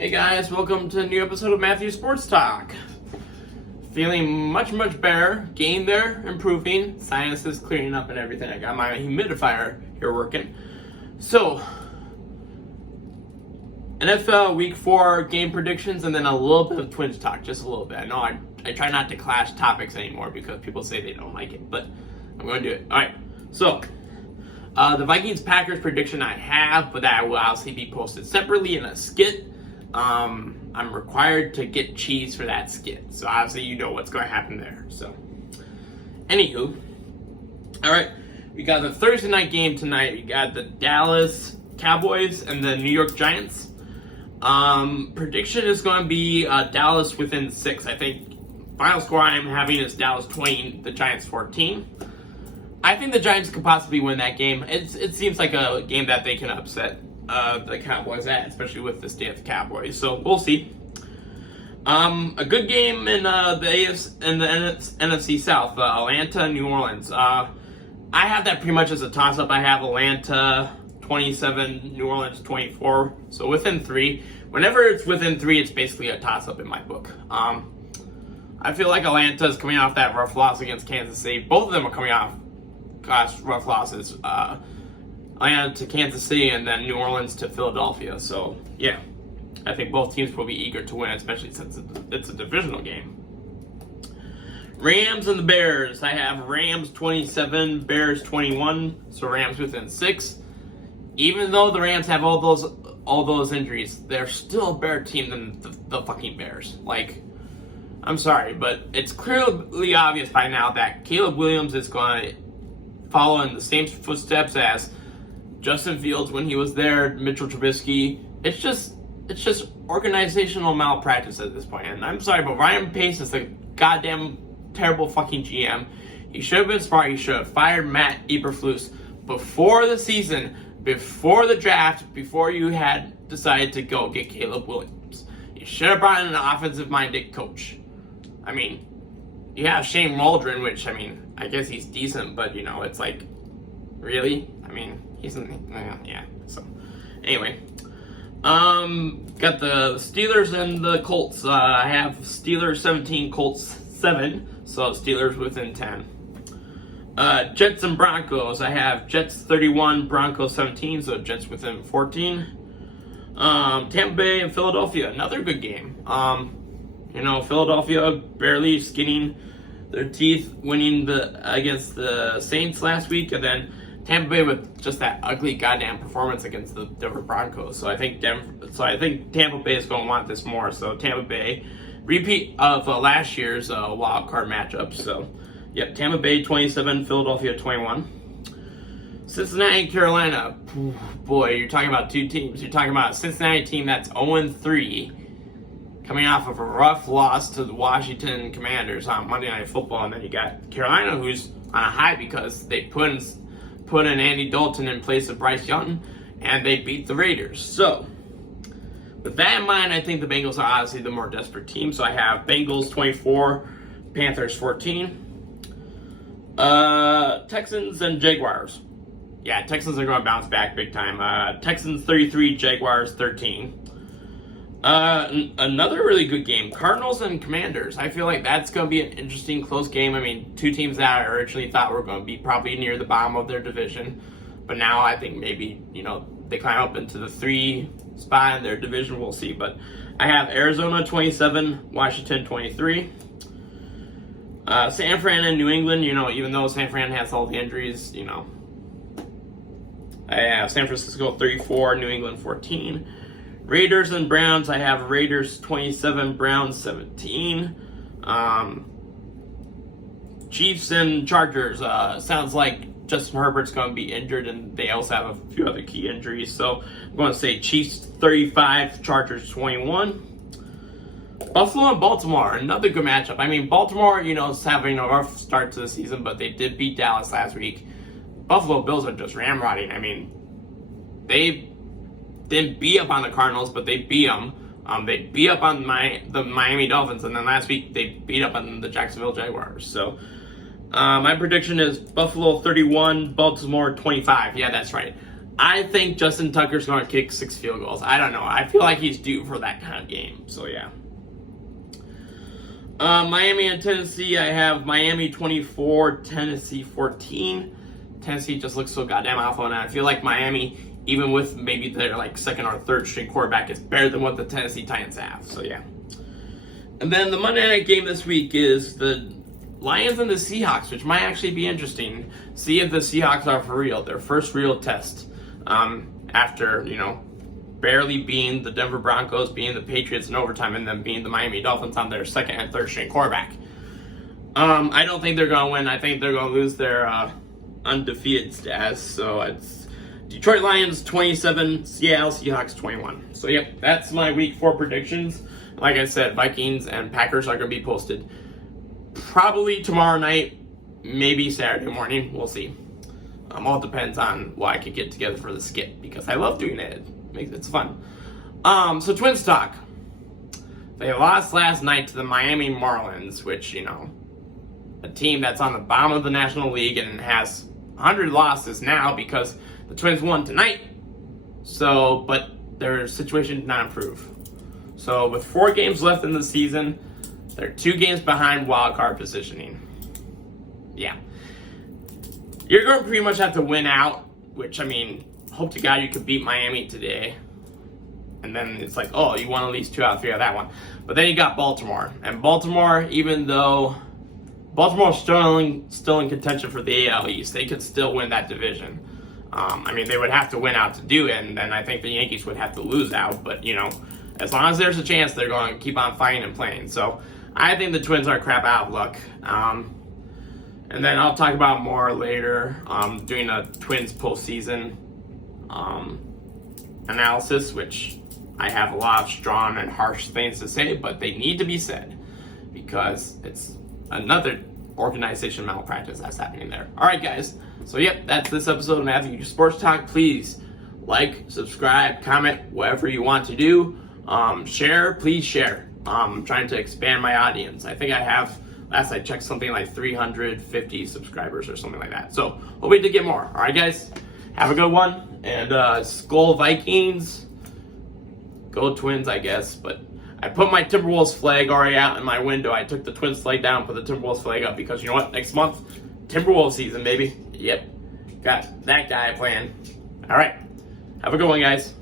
Hey guys, welcome to a new episode of Matthew Sports Talk. Feeling much better. Getting there, improving. Sinuses clearing up and everything. I got my humidifier here working. So, NFL Week 4 game predictions and then a little bit of Twins talk, just a little bit. I know I try not to clash topics anymore because people say they don't like it, but I'm going to do it. Alright, so the Vikings-Packers prediction I have, but that will obviously be posted separately in a skit. I'm required to get cheese for that skit, so obviously you know what's going to happen there. So, anywho, all right, we got the Thursday night game tonight. We got the Dallas Cowboys and the New York Giants. Prediction is going to be Dallas within 6. I think final score I am having is Dallas 20, the Giants 14. I think the Giants could possibly win that game. It seems like a game that they can upset the Cowboys at, especially with the state of the Cowboys. So we'll see. A good game in the AFC and the NFC South, Atlanta, New Orleans. I have that pretty much as a toss-up. I have Atlanta 27, New Orleans 24. So within 3. Whenever it's within 3, it's basically a toss-up in my book. I feel like Atlanta is coming off that rough loss against Kansas City. Both of them are coming off rough losses. Atlanta to Kansas City and then New Orleans to Philadelphia. So, yeah, I think both teams will be eager to win, especially since it's a divisional game. Rams and the Bears. I have Rams 27, Bears 21, so Rams within 6. Even though the Rams have all those injuries, they're still a better team than the fucking Bears. Like, I'm sorry, but it's clearly obvious by now that Caleb Williams is going to follow in the same footsteps as Justin Fields when he was there, Mitchell Trubisky. It's just organizational malpractice at this point. And I'm sorry, but Ryan Pace is a goddamn terrible fucking GM. He should have been smart. He should have fired Matt Eberflus before the season, before the draft, before you had decided to go get Caleb Williams. You should have brought in an offensive-minded coach. I mean, you have Shane Waldron, which, I mean, I guess he's decent, but, you know, it's like, really? I mean, yeah. So, anyway, got the Steelers and the Colts. I have Steelers 17, Colts 7, so Steelers within 10. Jets and Broncos. I have Jets 31, Broncos 17, so Jets within 14. Tampa Bay and Philadelphia, another good game. Philadelphia barely skinning their teeth, winning against the Saints last week, and then Tampa Bay with just that ugly goddamn performance against the Denver Broncos. So I think Tampa Bay is going to want this more. So Tampa Bay, repeat of last year's wild card matchup. So, yep, Tampa Bay 27, Philadelphia 21. Cincinnati, Carolina. Boy, you're talking about two teams. You're talking about a Cincinnati team that's 0-3, coming off of a rough loss to the Washington Commanders on Monday Night Football, and then you got Carolina, who's on a high because they put in Andy Dalton in place of Bryce Young, and they beat the Raiders. So, with that in mind, I think the Bengals are obviously the more desperate team. So I have Bengals 24, Panthers 14. Texans and Jaguars. Yeah, Texans are going to bounce back big time. Texans 33, Jaguars 13. Another really good game, Cardinals and Commanders. I feel like that's going to be an interesting, close game. I mean, two teams that I originally thought were going to be probably near the bottom of their division, but now I think maybe, they climb up into the 3 spot in their division. We'll see, but I have Arizona 27, Washington 23. San Fran and New England, even though San Fran has all the injuries, I have San Francisco 34, New England 14. Raiders and Browns, I have Raiders 27, Browns 17. Chiefs and Chargers, sounds like Justin Herbert's going to be injured, and they also have a few other key injuries. So I'm going to say Chiefs 35, Chargers 21. Buffalo and Baltimore, another good matchup. I mean, Baltimore, is having a rough start to the season, but they did beat Dallas last week. Buffalo Bills are just ramrodding. I mean, they didn't beat up on the Cardinals, but they beat them. They beat up on the Miami Dolphins, and then last week they beat up on the Jacksonville Jaguars. So my prediction is Buffalo 31, Baltimore 25. Yeah, that's right. I think Justin Tucker's going to kick 6 field goals. I don't know. I feel like he's due for that kind of game. So, yeah. Miami and Tennessee, I have Miami 24, Tennessee 14. Tennessee just looks so goddamn awful, and I feel like Miami, even with maybe their like second or third string quarterback, is better than what the Tennessee Titans have. So, yeah. And then the Monday night game this week is the Lions and the Seahawks, which might actually be interesting. See if the Seahawks are for real. Their first real test after, barely being the Denver Broncos, being the Patriots in overtime, and then being the Miami Dolphins on their second and third string quarterback. I don't think they're going to win. I think they're going to lose their undefeated status. So it's Detroit Lions 27, Seattle Seahawks 21. So, yep, that's my week 4 predictions. Like I said, Vikings and Packers are going to be posted probably tomorrow night, maybe Saturday morning. We'll see. All depends on what I could get together for the skit, because I love doing it. It's fun. So Twins talk. They lost last night to the Miami Marlins, which, a team that's on the bottom of the National League and has 100 losses now because the Twins won tonight. So, but their situation did not improve. So with 4 games left in the season, they're 2 games behind wild card positioning. Yeah. You're going to pretty much have to win out, which, hope to God you could beat Miami today. And then it's like, oh, you won at least 2 out of 3 of that one. But then you got Baltimore. And Baltimore, even though Baltimore's still in contention for the AL East, they could still win that division. They would have to win out to do it, and then I think the Yankees would have to lose out. But, as long as there's a chance, they're going to keep on fighting and playing. So I think the Twins are crap out of luck. And then I'll talk about more later, doing a Twins postseason analysis, which I have a lot of strong and harsh things to say, but they need to be said because it's another organization malpractice that's happening there. All right, guys. So, yep, that's this episode of Matthew Sports Talk. Please like, subscribe, comment, whatever you want to do. Share, please share. I'm trying to expand my audience. I think I have, last I checked, something like 350 subscribers or something like that. So, hoping to get more. All right, guys. Have a good one. And Skull Vikings. Go Twins, I guess. But I put my Timberwolves flag already out in my window. I took the Twins flag down, put the Timberwolves flag up because you know what? Next month, Timberwolves season, baby. Yep. Got that guy playing. All right. Have a good one, guys.